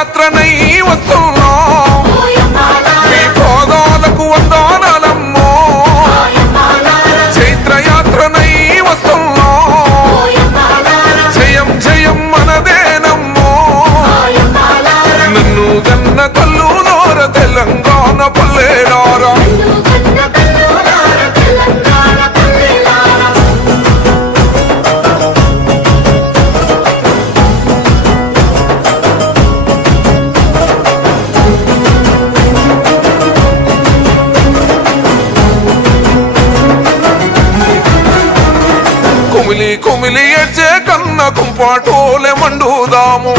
చైత్రయాత్రనై వస్తున్నాం మీ భోగాలకు వందనాలమ్మో చైత్రయాత్రనై వస్తున్నాం జయం జయం మనదేనమ్మో నన్ను గన్న కల్లులోర తెలంగాణ పల్లెలారా కుమిలి కుమిలి ఏడ్చే కన్న కుంపాటోలే మండుదాము